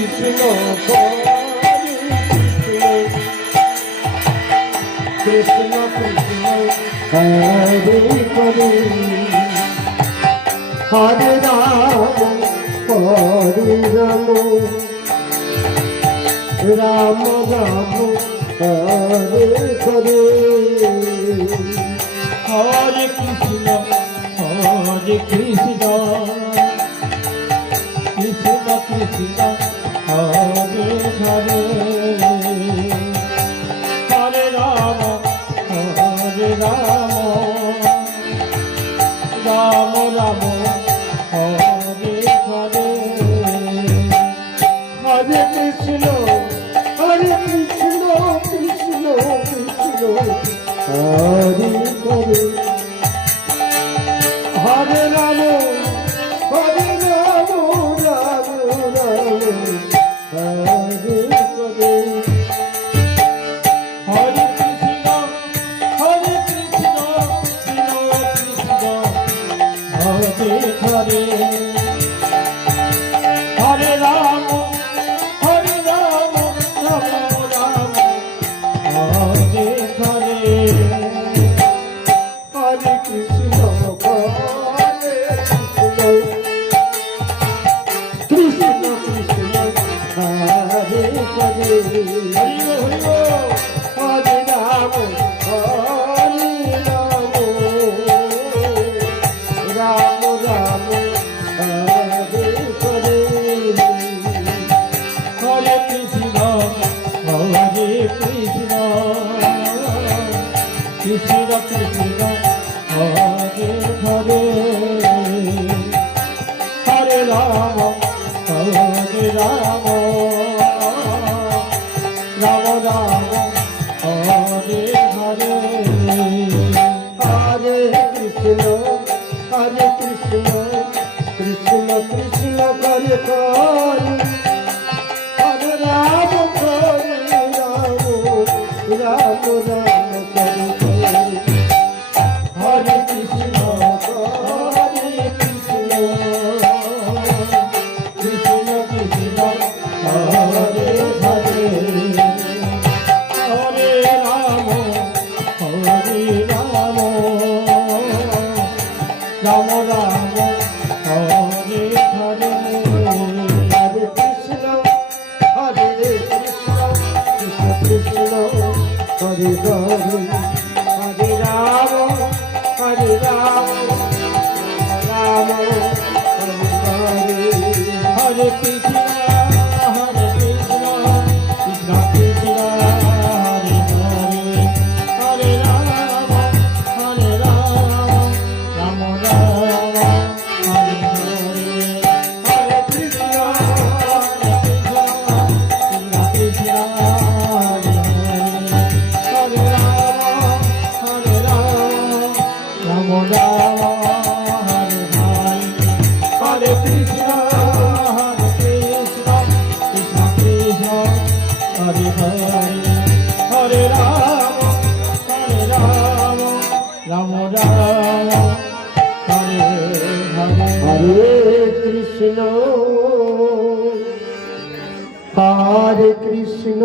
Krishna Krishna Krishna Hare Hare Hare Ram Ram Ram Hare Hare Hare Krishna Krishna Krishna Hare Hare Hare Ram Ram Ram Hare Hare Hare Krishna Krishna Krishna Hare Hare Hare Ram Ram Ram Hare Hare Hare Krishna Krishna Hare Hare Hare Ram Ram Ram Hare Hare Hare Krishna Krishna Krishna Hare Hare Hare Ram Ram Ram Hare Hare Hare Krishna Krishna Krishna Hare Hare Hare Ram Ram Ram Hare Hare Hare Krishna Krishna Krishna Hare Hare Hare Ram Ram Ram Hare Hare Hare Krishna Krishna Krishna Hare Hare Hare Ram Ram Ram Hare Hare Hare Krishna Krishna Krishna Hare Hare Hare Ram Ram Hare Hare Hare Krishna Krishna Krishna Hare Hare Hare Ram Ram Ram Hare Hare Hare Krishna Krishna Hare Hare Hare Ram Ram Hare Hare Hare Krishna Krishna Krishna Hare Hare Hare Ram Ram Hare Hare Hare Krishna